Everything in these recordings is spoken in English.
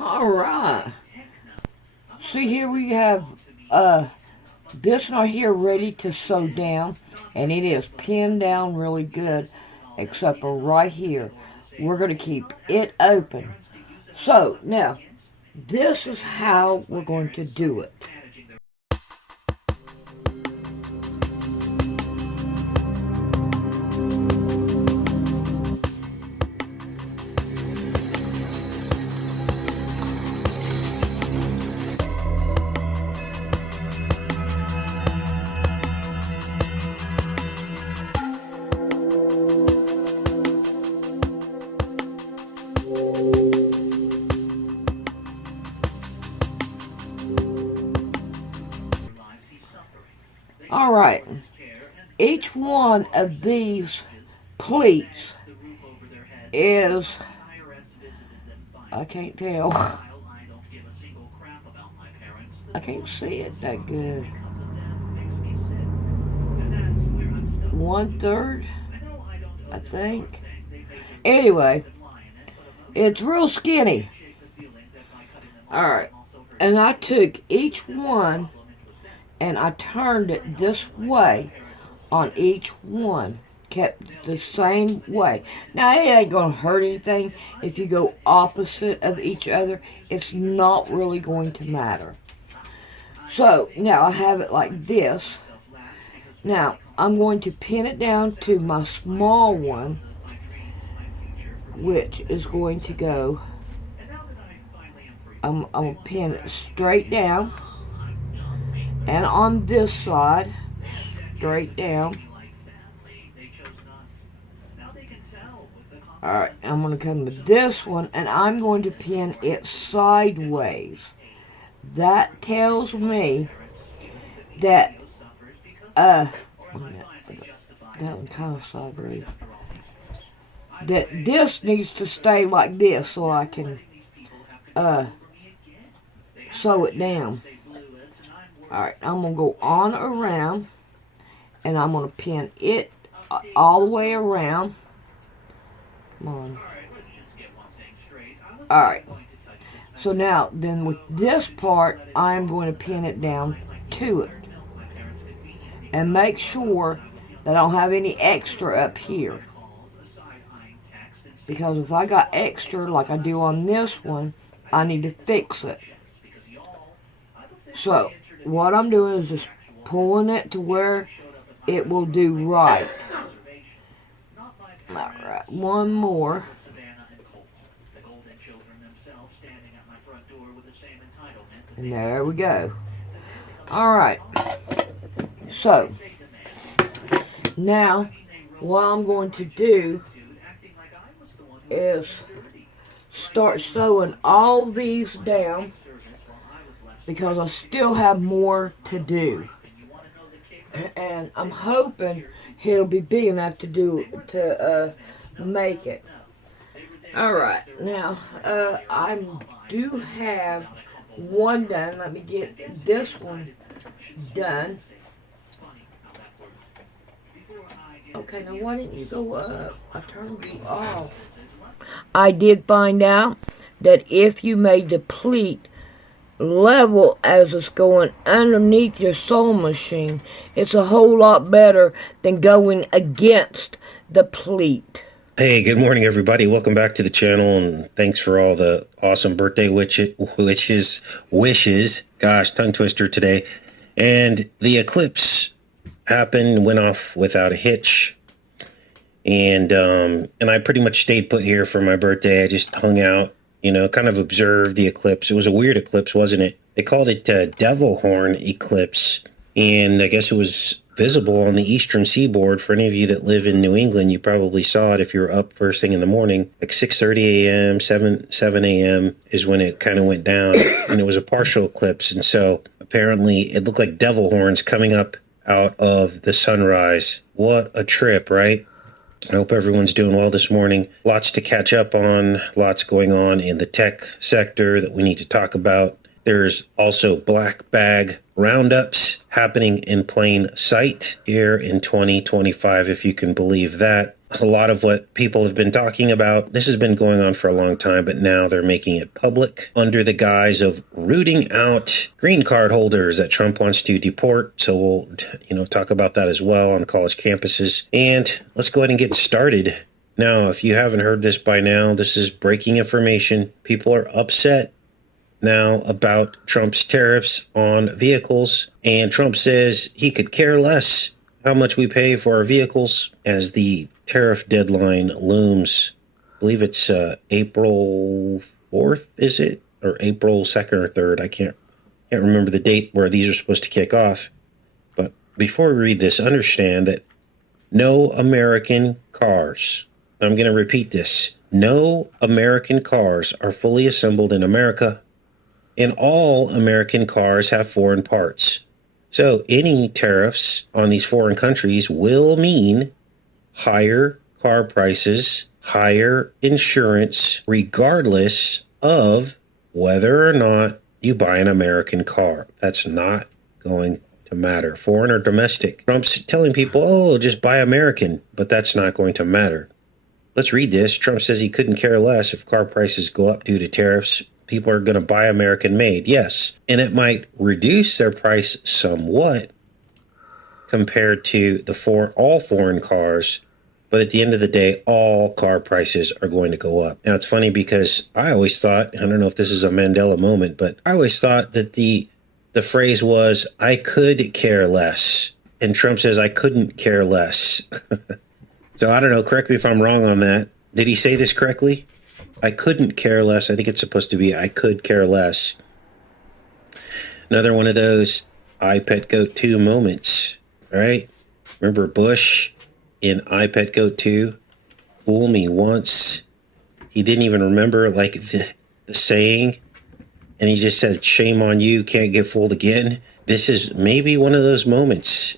Alright. See, here we have this one here ready to sew down, and it is pinned down really good, except for right here. We're going to keep it open. So, now, this is how we're going to do it. Alright, each one of these pleats is, I can't tell, I can't see it that good, 1/3, I think. Anyway, it's real skinny. Alright, and I took each one and I turned it this way on each one. Kept the same way. Now, it ain't going to hurt anything if you go opposite of each other. It's not really going to matter. So, now I have it like this. Now, I'm going to pin it down to my small one, which is going to go, I'm going to pin it straight down. And on this side, straight down. Alright, I'm going to come to this one, and I'm going to pin it sideways. That tells me that, that one kind of sideways. That this needs to stay like this so I can, sew it down. Alright, I'm going to go on around, and I'm going to pin it all the way around. Come on. Alright, so now, then with this part, I'm going to pin it down to it. And make sure that I don't have any extra up here. Because if I got extra, like I do on this one, I need to fix it. So, what I'm doing is just pulling it to where it will do right. Alright, one more. And there we go. Alright. So, now, what I'm going to do is start sewing all these down, because I still have more to do, and I'm hoping it'll be big enough to make it. Alright, now I do have one done. Let me get this one done. Okay, now why didn't you go up? I turned you off. I did find out that if you made the pleat level as it's going underneath your sewing machine, it's a whole lot better than going against the pleat. Hey, good morning, everybody. Welcome back to the channel, and thanks for all the awesome birthday wishes. Gosh, tongue twister today. And the eclipse happened, went off without a hitch, and I pretty much stayed put here for my birthday. I just hung out, you know, kind of observed the eclipse. It was a weird eclipse, wasn't it? They called it devil horn eclipse, and I guess it was visible on the eastern seaboard. For any of you that live in New England, you probably saw it if you were up first thing in the morning, like 6:30 a.m., 7 a.m. is when it kind of went down, and it was a partial eclipse, and so apparently it looked like devil horns coming up out of the sunrise. What a trip, right? I hope everyone's doing well this morning. Lots to catch up on, lots going on in the tech sector that we need to talk about. There's also black bag roundups happening in plain sight here in 2025, if you can believe that. a lot of what people have been talking about. This has been going on for a long time, but now they're making it public under the guise of rooting out green card holders that Trump wants to deport. So we'll, talk about that as well on college campuses. And let's go ahead and get started. Now, if you haven't heard this by now, this is breaking information. People are upset now about Trump's tariffs on vehicles, and Trump says he could care less how much we pay for our vehicles as the tariff deadline looms. I believe it's April 4th, is it? Or April 2nd or 3rd. I can't remember the date where these are supposed to kick off. But before we read this, understand that no American cars, I'm going to repeat this, no American cars are fully assembled in America, and all American cars have foreign parts. So any tariffs on these foreign countries will mean higher car prices, higher insurance, regardless of whether or not you buy an American car. That's not going to matter, foreign or domestic. Trump's telling people, oh, just buy American, but that's not going to matter. Let's read this. Trump says he couldn't care less if car prices go up due to tariffs. People are going to buy American made. Yes. And it might reduce their price somewhat compared to all foreign cars. But at the end of the day, all car prices are going to go up. Now, it's funny because I always thought, I don't know if this is a Mandela moment, but I always thought that the phrase was, I could care less. And Trump says, I couldn't care less. So I don't know, correct me if I'm wrong on that. Did he say this correctly? I couldn't care less. I think it's supposed to be, I could care less. Another one of those I Pet Goat 2 moments, right? Remember Bush in I Pet Goat 2? Fool me once. He didn't even remember like the saying. And he just said, shame on you, can't get fooled again. This is maybe one of those moments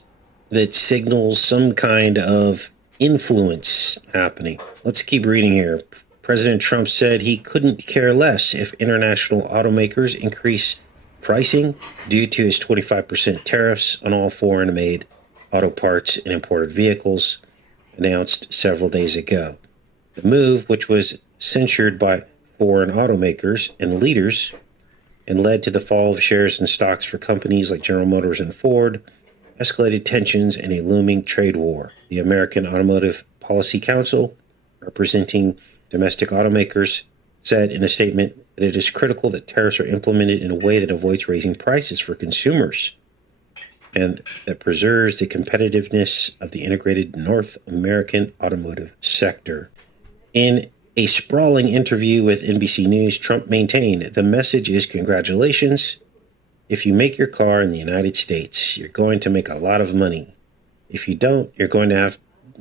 that signals some kind of influence happening. Let's keep reading here. President Trump said he couldn't care less if international automakers increase pricing due to his 25% tariffs on all foreign-made auto parts and imported vehicles, announced several days ago. The move, which was censured by foreign automakers and leaders and led to the fall of shares and stocks for companies like General Motors and Ford, escalated tensions and a looming trade war. The American Automotive Policy Council, representing domestic automakers, said in a statement that it is critical that tariffs are implemented in a way that avoids raising prices for consumers and that preserves the competitiveness of the integrated North American automotive sector. In a sprawling interview with NBC News, Trump maintained the message is congratulations. If you make your car in the United States, you're going to make a lot of money. If you don't, you're going to have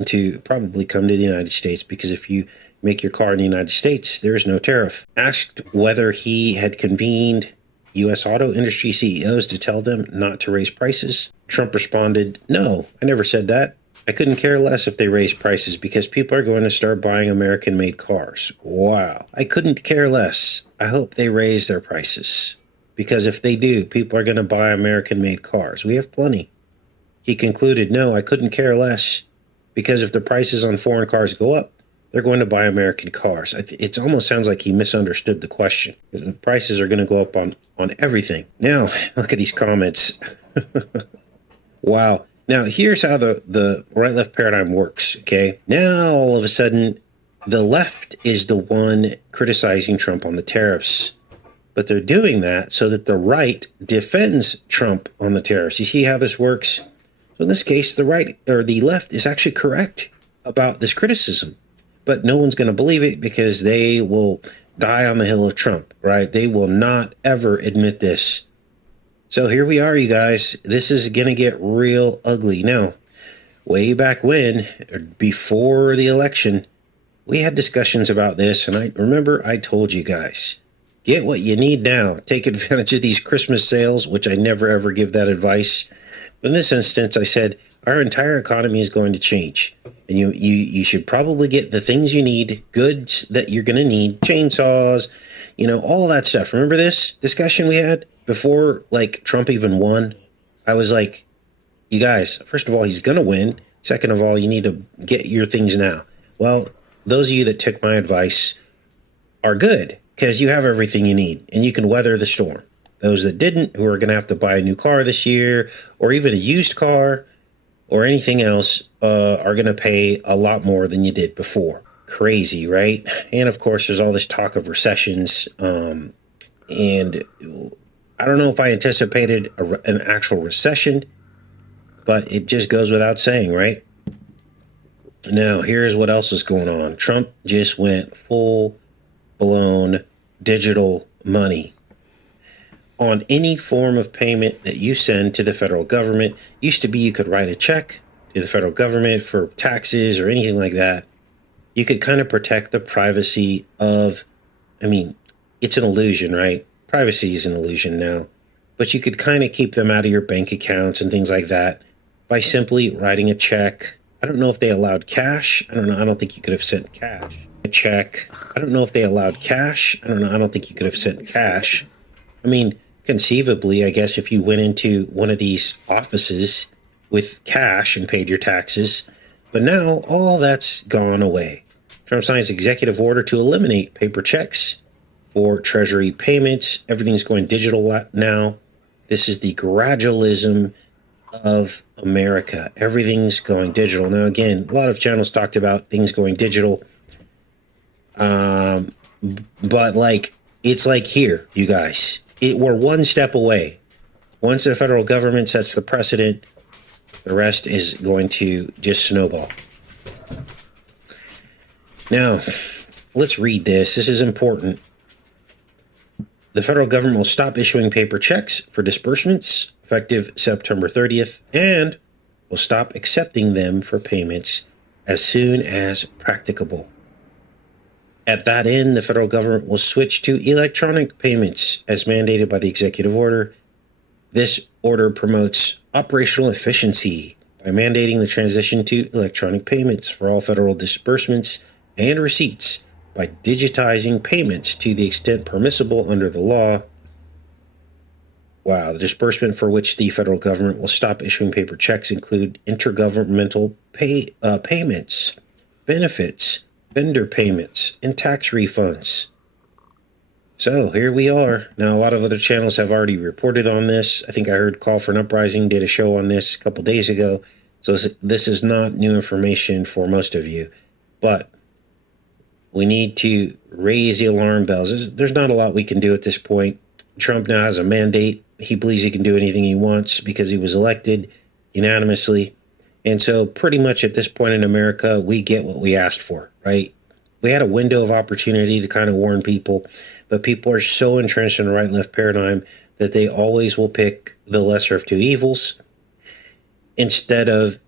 to probably come to the United States because if you make your car in the United States, there is no tariff. Asked whether he had convened U.S. auto industry CEOs to tell them not to raise prices, Trump responded, no, I never said that. I couldn't care less if they raise prices because people are going to start buying American-made cars. Wow. I couldn't care less. I hope they raise their prices because if they do, people are going to buy American-made cars. We have plenty. He concluded, no, I couldn't care less because if the prices on foreign cars go up, they're going to buy American cars. It almost sounds like he misunderstood the question. The prices are going to go up on everything. Now, look at these comments. Wow. Now, here's how the right-left paradigm works, okay? Now, all of a sudden, the left is the one criticizing Trump on the tariffs. But they're doing that so that the right defends Trump on the tariffs. You see how this works? So in this case, the right or the left is actually correct about this criticism. But no one's going to believe it because they will die on the hill of Trump, right? They will not ever admit this. So here we are, you guys. This is going to get real ugly. Now, way back when, before the election, we had discussions about this. And I remember I told you guys, get what you need now. Take advantage of these Christmas sales, which I never, ever give that advice. But in this instance, I said, our entire economy is going to change. And you should probably get the things you need, goods that you're going to need, chainsaws, all that stuff. Remember this discussion we had before, like, Trump even won? I was like, you guys, first of all, he's going to win. Second of all, you need to get your things now. Well, those of you that took my advice are good because you have everything you need and you can weather the storm. Those that didn't, who are going to have to buy a new car this year or even a used car or anything else, are going to pay a lot more than you did before. Crazy, right? And of course, there's all this talk of recessions. And I don't know if I anticipated an actual recession, but it just goes without saying, right? Now, here's what else is going on. Trump just went full-blown digital money. On any form of payment that you send to the federal government, used to be you could write a check to the federal government for taxes or anything like that. You could kind of protect the privacy of, it's an illusion, right? Privacy is an illusion now. But you could kind of keep them out of your bank accounts and things like that by simply writing a check. I don't know if they allowed cash. I don't know. I don't think you could have sent cash. A check. I don't know if they allowed cash. I don't know. I don't think you could have sent cash. Conceivably, I guess if you went into one of these offices with cash and paid your taxes, but now all that's gone away. Trump signs executive order to eliminate paper checks for Treasury payments. Everything's going digital now. This is the gradualism of America. Everything's going digital. Now, again, a lot of channels talked about things going digital. But it's like here, you guys. We're one step away. Once the federal government sets the precedent, the rest is going to just snowball. Now, let's read this. This is important. The federal government will stop issuing paper checks for disbursements effective September 30th and will stop accepting them for payments as soon as practicable. At that end, the federal government will switch to electronic payments as mandated by the executive order. This order promotes operational efficiency by mandating the transition to electronic payments for all federal disbursements and receipts by digitizing payments to the extent permissible under the law. Wow, the disbursement for which the federal government will stop issuing paper checks include intergovernmental payments, benefits, vendor payments, and tax refunds. So here we are. Now, a lot of other channels have already reported on this. I think I heard Call for an Uprising did a show on this a couple days ago. So this is not new information for most of you. But we need to raise the alarm bells. There's not a lot we can do at this point. Trump now has a mandate. He believes he can do anything he wants because he was elected unanimously. And so pretty much at this point in America, we get what we asked for, right? We had a window of opportunity to kind of warn people, but people are so entrenched in the right and left paradigm that they always will pick the lesser of two evils instead of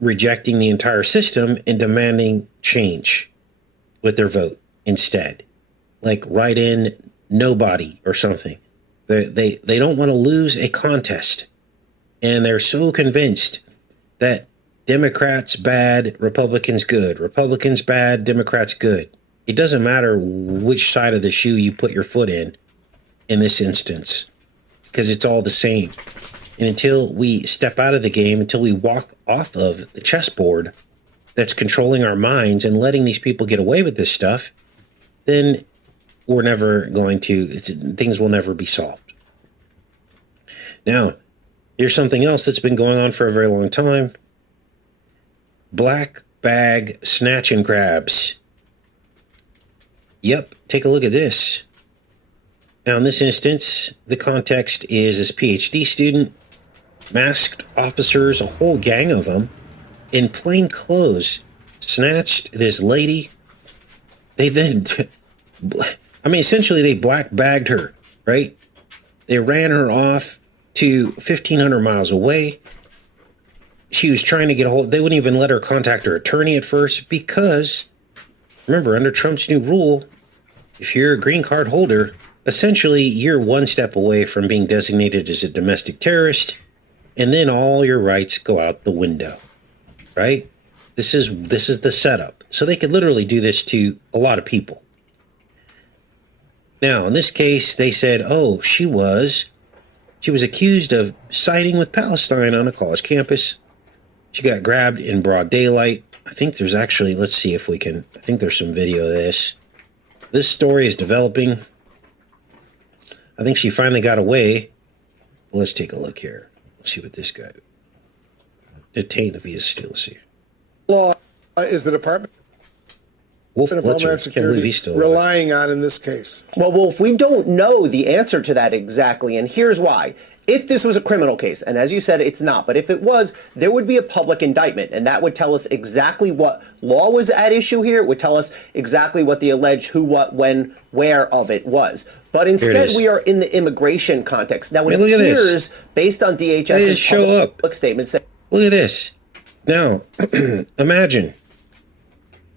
rejecting the entire system and demanding change with their vote instead. Like write in nobody or something. They don't want to lose a contest. And they're so convinced that Democrats bad, Republicans good. Republicans bad, Democrats good. It doesn't matter which side of the shoe you put your foot in this instance, because it's all the same. And until we step out of the game, until we walk off of the chessboard that's controlling our minds and letting these people get away with this stuff, then we're never going to, things will never be solved. Now, here's something else that's been going on for a very long time. Black bag snatch and grabs. Yep, take a look at this. Now, in this instance, the context is this PhD student, masked officers, a whole gang of them, in plain clothes, snatched this lady. They then, essentially they black bagged her, right? They ran her off to 1,500 miles away. She was trying to get a hold. They wouldn't even let her contact her attorney at first because, remember, under Trump's new rule, if you're a green card holder, essentially you're one step away from being designated as a domestic terrorist, and then all your rights go out the window, right? This is the setup. So they could literally do this to a lot of people. Now, in this case, they said, oh, she was accused of siding with Palestine on a college campus. She got grabbed in broad daylight. I think there's actually, let's see if we can, I think there's some video of this. This story is developing. I think she finally got away. Let's take a look here. Let's see what this guy detained if he is still. Let's see. Law is the Department Wolf of Blitzer. Homeland Security relying on in this case? Well, Wolf, we don't know the answer to that exactly, and here's why. If this was a criminal case, and as you said, it's not, but if it was, there would be a public indictment, and that would tell us exactly what law was at issue here. It would tell us exactly what the alleged who, what, when, where of it was. But instead, we are in the immigration context. Now, it appears, based on DHS's public statements, that... Look at this. Now, imagine.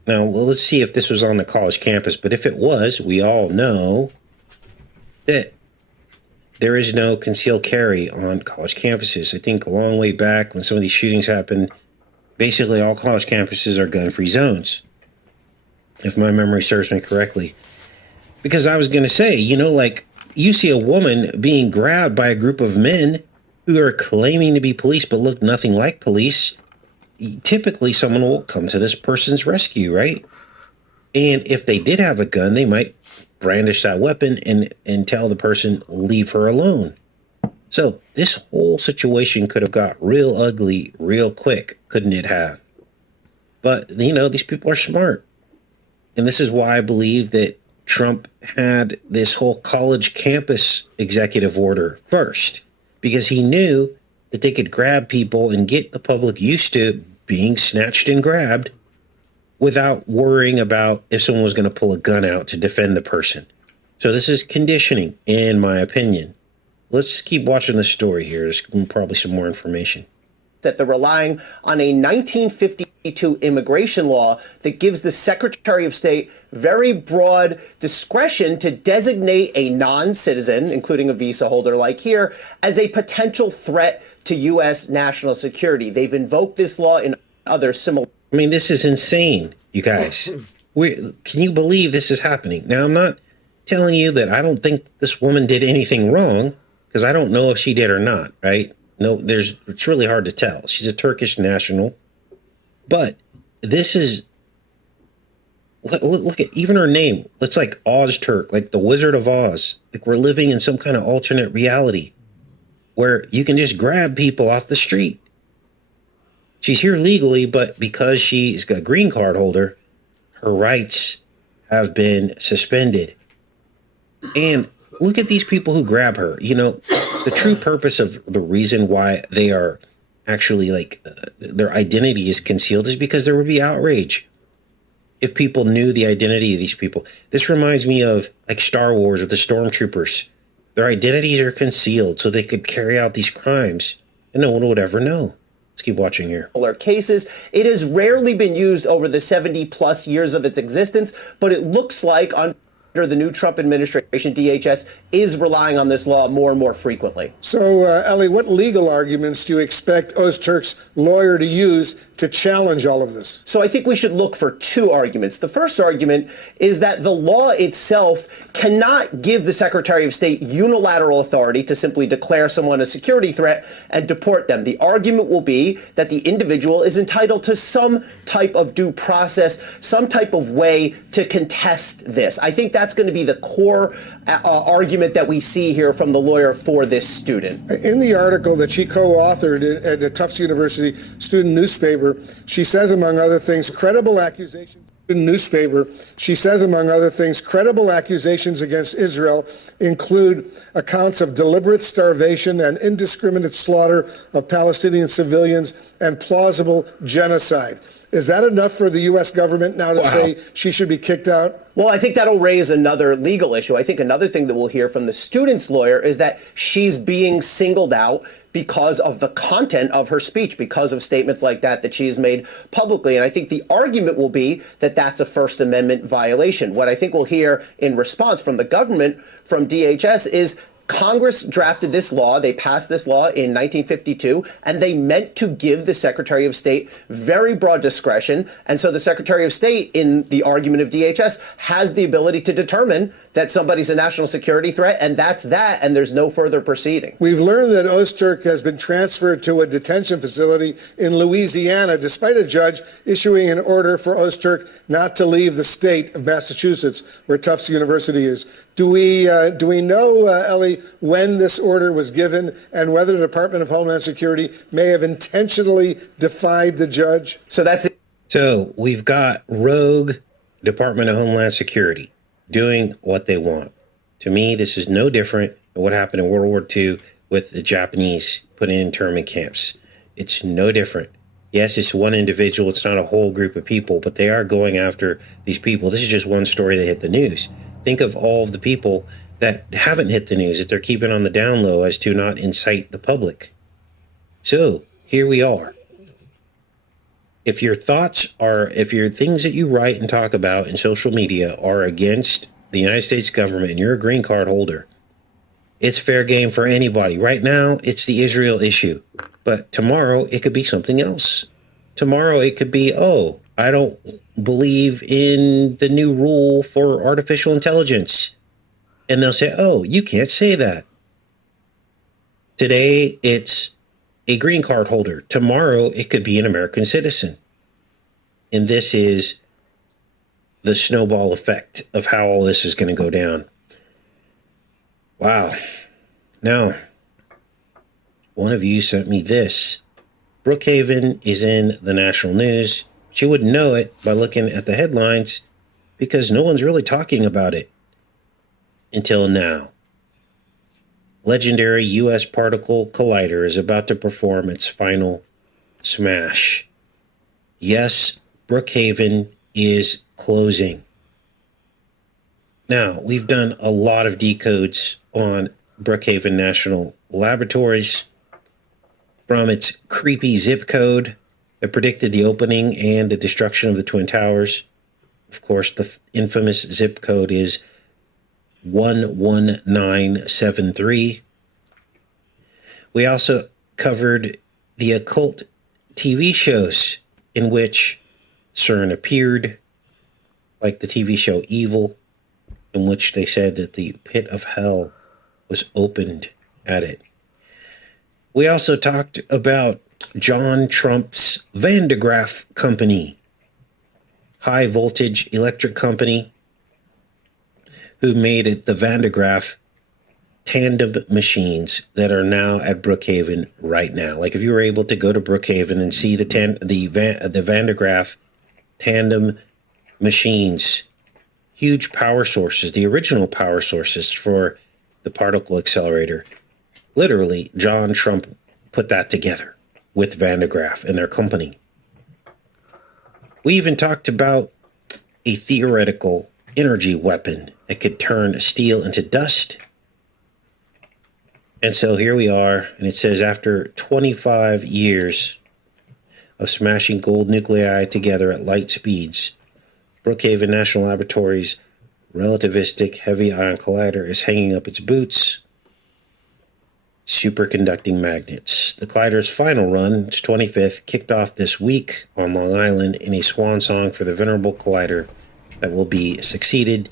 Now, let's see if this was on the college campus, but if it was, we all know that there is no concealed carry on college campuses. I think a long way back when some of these shootings happened, basically all college campuses are gun-free zones, if my memory serves me correctly. Because I was going to say, you know, like, you see a woman being grabbed by a group of men who are claiming to be police but look nothing like police. Typically, someone will come to this person's rescue, right? And if they did have a gun, they might brandish that weapon and tell the person, leave her alone. So this whole situation could have got real ugly real quick, couldn't it have? But, you know, these people are smart. And this is why I believe that Trump had this whole college campus executive order first, because he knew that they could grab people and get the public used to being snatched and grabbed without worrying about if someone was going to pull a gun out to defend the person. So this is conditioning, in my opinion. Let's keep watching the story here. There's probably some more information. That they're relying on a 1952 immigration law that gives the Secretary of State very broad discretion to designate a non-citizen, including a visa holder like here, as a potential threat to U.S. national security. They've invoked this law in other similar... I mean, this is insane, you guys. Can you believe this is happening? Now, I'm not telling you that I don't think this woman did anything wrong, because I don't know if she did or not, right? No, it's really hard to tell. She's a Turkish national. But this is... Look at even her name. It's like Ozturk, like the Wizard of Oz. Like we're living in some kind of alternate reality where you can just grab people off the street. She's here legally, but because she's a green card holder, her rights have been suspended. And look at these people who grab her. You know, the true purpose of the reason why they are actually like their identity is concealed is because there would be outrage if people knew the identity of these people. This reminds me of like Star Wars with the stormtroopers. Their identities are concealed so they could carry out these crimes and no one would ever know. Let's keep watching here. Cases. It has rarely been used over the 70 plus years of its existence, but it looks like under the new Trump administration, DHS is relying on this law more and more frequently. So, Ellie, what legal arguments do you expect Ozturk's lawyer to use to challenge all of this? So I think we should look for two arguments. The first argument is that the law itself cannot give the Secretary of State unilateral authority to simply declare someone a security threat and deport them. The argument will be that the individual is entitled to some type of due process, some type of way to contest this. I think that's going to be the core argument that we see here from the lawyer for this student. In the article that she co-authored at the Tufts University student newspaper, she says, among other things, credible accusations against Israel include accounts of deliberate starvation and indiscriminate slaughter of Palestinian civilians and plausible genocide. Is that enough for the U.S. government now to say she should be kicked out? Well, I think that'll raise another legal issue. I think another thing that we'll hear from the student's lawyer is that she's being singled out because of the content of her speech, because of statements like that she has made publicly. And I think the argument will be that that's a First Amendment violation. What I think we'll hear in response from the government, from DHS, is Congress drafted this law. They passed this law in 1952, and they meant to give the Secretary of State very broad discretion. And so the Secretary of State, in the argument of DHS, has the ability to determine that somebody's a national security threat, and that's that, and there's no further proceeding. We've learned that Ozturk has been transferred to a detention facility in Louisiana, despite a judge issuing an order for Ozturk not to leave the state of Massachusetts, where Tufts University is. Do we know, Ellie, when this order was given and whether the Department of Homeland Security may have intentionally defied the judge? So that's it. So we've got rogue Department of Homeland Security doing what they want. To me, this is no different than what happened in World War II with the Japanese put in internment camps. It's no different. Yes, it's one individual. It's not a whole group of people, but they are going after these people. This is just one story that hit the news. Think of all of the people that haven't hit the news, that they're keeping on the down low as to not incite the public. So here we are. If your thoughts are, if your things that you write and talk about in social media are against the United States government and you're a green card holder, it's fair game for anybody. Right now, it's the Israel issue. But tomorrow, it could be something else. Tomorrow, it could be, oh, I don't believe in the new rule for artificial intelligence. And they'll say, oh, you can't say that. Today, it's a green card holder. Tomorrow, it could be an American citizen. And this is the snowball effect of how all this is going to go down. Wow. Now, one of you sent me this. Brookhaven is in the national news. She wouldn't know it by looking at the headlines because no one's really talking about it until now. Legendary U.S. particle collider is about to perform its final smash. Yes, Brookhaven is closing. Now, we've done a lot of decodes on Brookhaven National Laboratories, from its creepy zip code that predicted the opening and the destruction of the Twin Towers. Of course, the infamous zip code is 11973. We also covered the occult TV shows in which CERN appeared, like the TV show Evil, in which they said that the pit of hell was opened at it. We also talked about John Trump's Van de Graaff Company, high voltage electric company, who made it the Van de Graaff tandem machines that are now at Brookhaven right now. Like if you were able to go to Brookhaven and see the Van de Graaff tandem machines, huge power sources, the original power sources for the particle accelerator. Literally, John Trump put that together with Van de Graaff and their company. We even talked about a theoretical energy weapon that could turn steel into dust. And so here we are, and it says after 25 years of smashing gold nuclei together at light speeds, Brookhaven National Laboratories' relativistic heavy ion collider is hanging up its boots. Superconducting magnets. The collider's final run, its 25th, kicked off this week on Long Island in a swan song for the venerable collider that will be succeeded,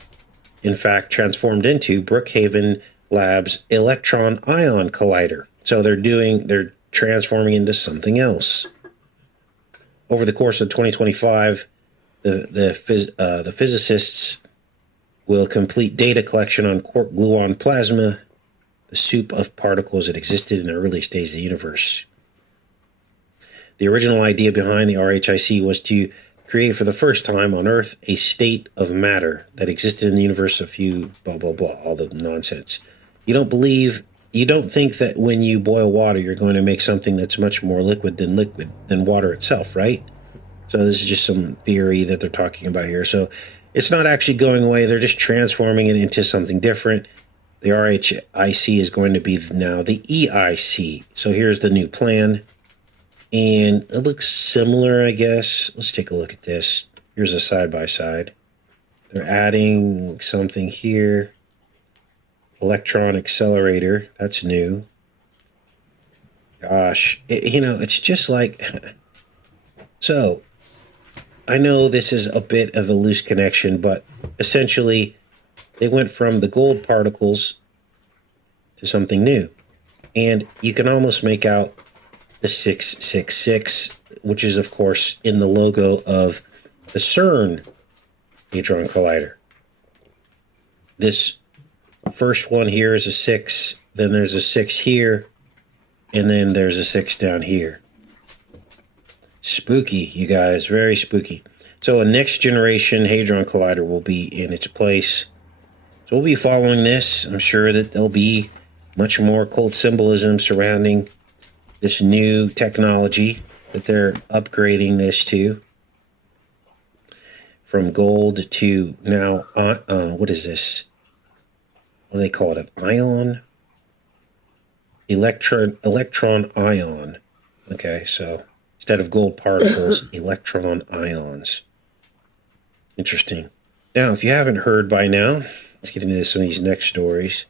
in fact, transformed into Brookhaven Labs electron ion collider. So they're transforming into something else. Over the course of 2025, the physicists will complete data collection on quark gluon plasma, the soup of particles that existed in the early stages of the universe. The original idea behind the RHIC was to create for the first time on Earth a state of matter that existed in the universe, a few blah, blah, blah, all the nonsense. You don't think that when you boil water, you're going to make something that's much more liquid than water itself, right? So this is just some theory that they're talking about here. So it's not actually going away. They're just transforming it into something different. The RHIC is going to be now the EIC. So here's the new plan. And it looks similar, I guess. Let's take a look at this. Here's a side-by-side. They're adding something here. electron accelerator. That's new. Gosh, it's just like, so I know this is a bit of a loose connection, but essentially they went from the gold particles to something new. And you can almost make out the 666, which is, of course, in the logo of the CERN Hadron Collider. This first one here is a 6, then there's a 6 here, and then there's a 6 down here. Spooky, you guys, very spooky. So a next generation Hadron Collider will be in its place. So we'll be following this. I'm sure that there'll be much more occult symbolism surrounding this new technology that they're upgrading this to. From gold to now, what is this? What do they call it? An ion? Electron ion. Okay, so instead of gold particles, electron ions. Interesting. Now, if you haven't heard by now, let's get into some of these next stories.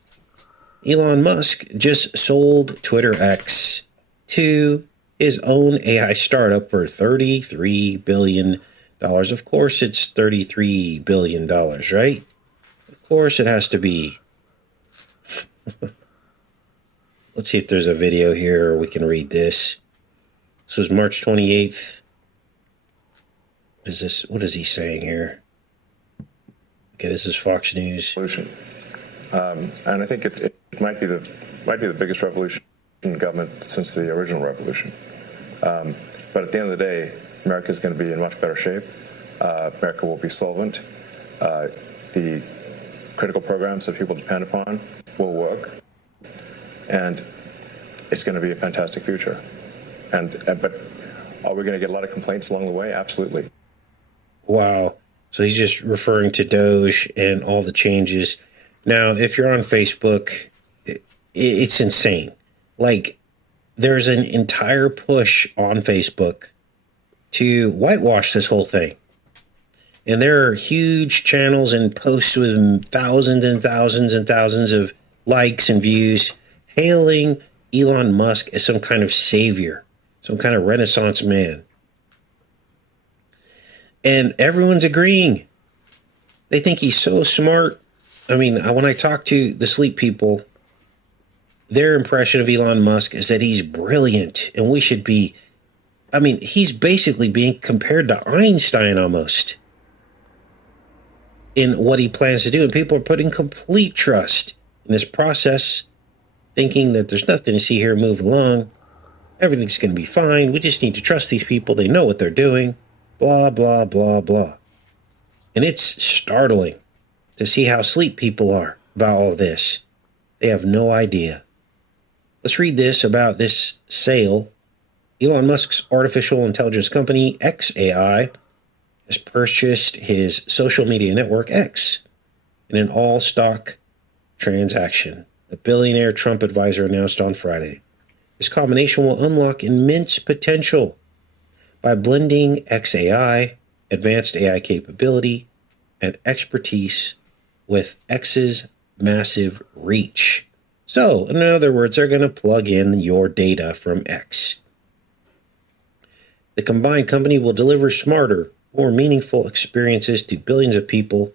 Elon Musk just sold Twitter X to his own AI startup for $33 billion. Of course, it's $33 billion, right? Of course, it has to be. Let's see if there's a video here or we can read this. This was March 28th. What is he saying here? Okay, this is Fox News. And I think it might be the biggest revolution in government since the original revolution. But at the end of the day, America is going to be in much better shape. America will be solvent. The critical programs that people depend upon will work, and it's going to be a fantastic future. But are we going to get a lot of complaints along the way? Absolutely. Wow. So he's just referring to Doge and all the changes. Now, if you're on Facebook, it's insane. Like, there's an entire push on Facebook to whitewash this whole thing. And there are huge channels and posts with thousands and thousands and thousands of likes and views hailing Elon Musk as some kind of savior, some kind of Renaissance man. And everyone's agreeing. They think he's so smart. I mean, when I talk to the sleep people, their impression of Elon Musk is that he's brilliant and we should be, he's basically being compared to Einstein almost in what he plans to do. And people are putting complete trust in this process, thinking that there's nothing to see here, move along. Everything's going to be fine. We just need to trust these people. They know what they're doing. Blah, blah, blah, blah. And it's startling to see how sleep people are about all this. They have no idea. Let's read this about this sale. Elon Musk's artificial intelligence company, xAI, has purchased his social media network, X, in an all-stock transaction, the billionaire Trump advisor announced on Friday. This combination will unlock immense potential by blending xAI, advanced AI capability, and expertise with X's massive reach. So, in other words, they're going to plug in your data from X. The combined company will deliver smarter, more meaningful experiences to billions of people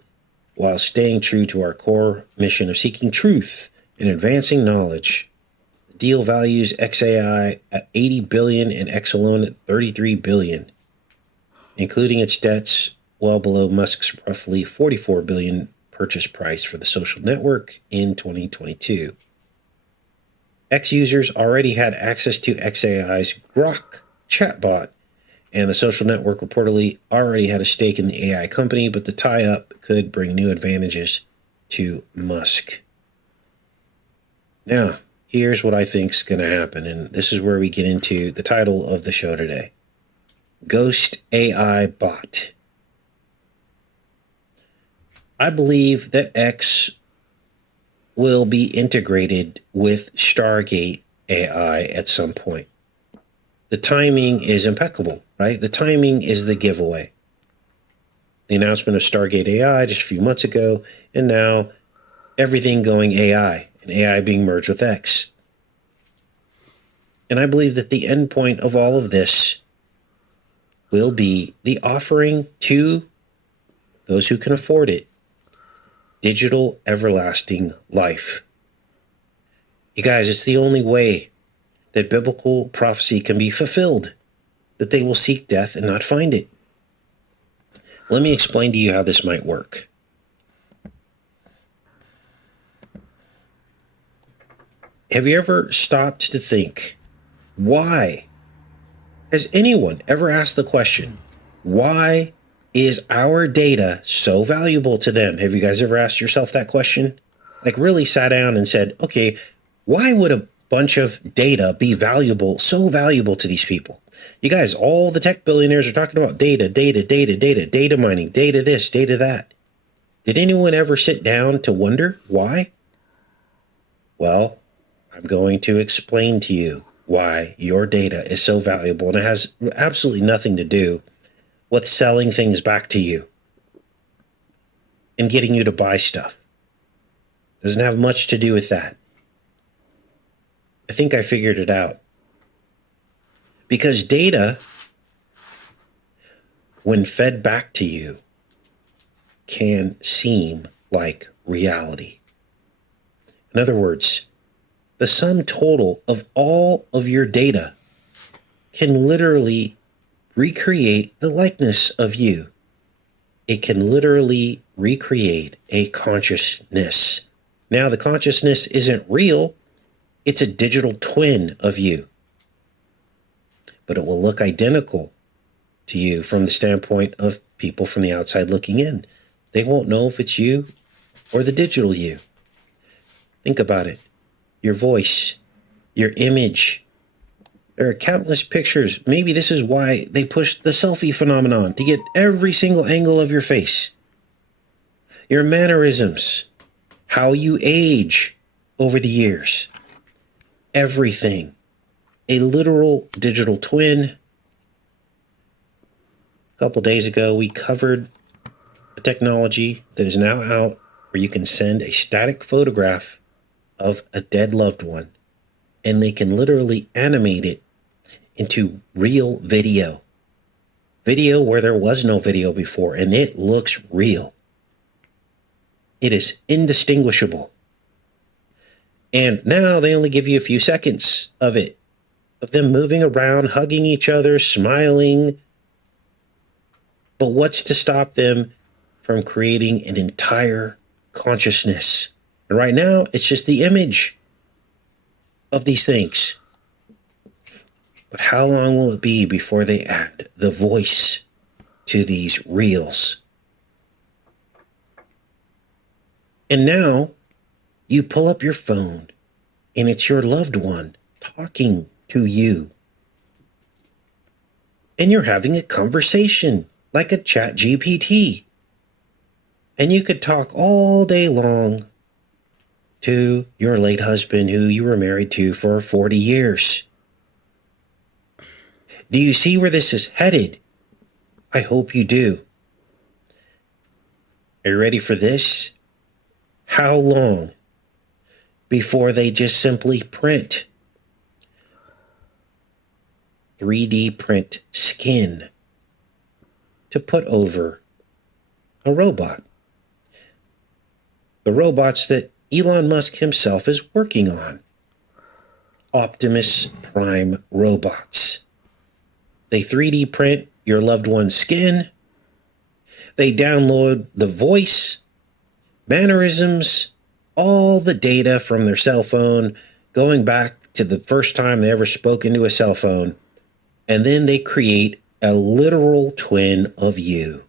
while staying true to our core mission of seeking truth and advancing knowledge. The deal values xAI at $80 billion and X alone at $33 billion, including its debts well below Musk's roughly $44 billion purchase price for the social network in 2022. X users already had access to xAI's Grok chatbot, and the social network reportedly already had a stake in the AI company, but the tie-up could bring new advantages to Musk. Now, here's what I think is going to happen, and this is where we get into the title of the show today. Ghost AI Bot. I believe that X will be integrated with Stargate AI at some point. The timing is impeccable, right? The timing is the giveaway. The announcement of Stargate AI just a few months ago, and now everything going AI, and AI being merged with X. And I believe that the end point of all of this will be the offering to those who can afford it, digital everlasting life. You guys, it's the only way that biblical prophecy can be fulfilled, that they will seek death and not find it. Let me explain to you how this might work. Have you ever stopped to think, why? Has anyone ever asked the question, why is our data so valuable to them? Have you guys ever asked yourself that question? Like really sat down and said, okay, why would a bunch of data be valuable, so valuable to these people? You guys, all the tech billionaires are talking about data mining, data this, data that. Did anyone ever sit down to wonder why? Well, I'm going to explain to you why your data is so valuable, and it has absolutely nothing to do with selling things back to you and getting you to buy stuff. Doesn't have much to do with that. I think I figured it out. Because data, when fed back to you, can seem like reality. In other words, the sum total of all of your data can literally recreate the likeness of you. It can literally recreate a consciousness. Now, the consciousness isn't real. It's a digital twin of you. But it will look identical to you from the standpoint of people from the outside looking in. They won't know if it's you or the digital you. Think about it. Your voice, your image. There are countless pictures. Maybe this is why they pushed the selfie phenomenon, to get every single angle of your face. Your mannerisms, how you age over the years. Everything. A literal digital twin. A couple days ago, we covered a technology that is now out where you can send a static photograph of a dead loved one, and they can literally animate it into real video. Video where there was no video before, and it looks real. It is indistinguishable. And now they only give you a few seconds of it, of them moving around, hugging each other, smiling. But what's to stop them from creating an entire consciousness? And right now, it's just the image of these things. But how long will it be before they add the voice to these reels? And now, you pull up your phone, and it's your loved one talking to you. And you're having a conversation like a chat GPT. And you could talk all day long to your late husband who you were married to for 40 years. Do you see where this is headed? I hope you do. Are you ready for this? How long before they just simply print 3D print skin to put over a robot? The robots that Elon Musk himself is working on. Optimus Prime robots. They 3D print your loved one's skin. They download the voice, mannerisms, all the data from their cell phone, going back to the first time they ever spoke into a cell phone. And then they create a literal twin of you.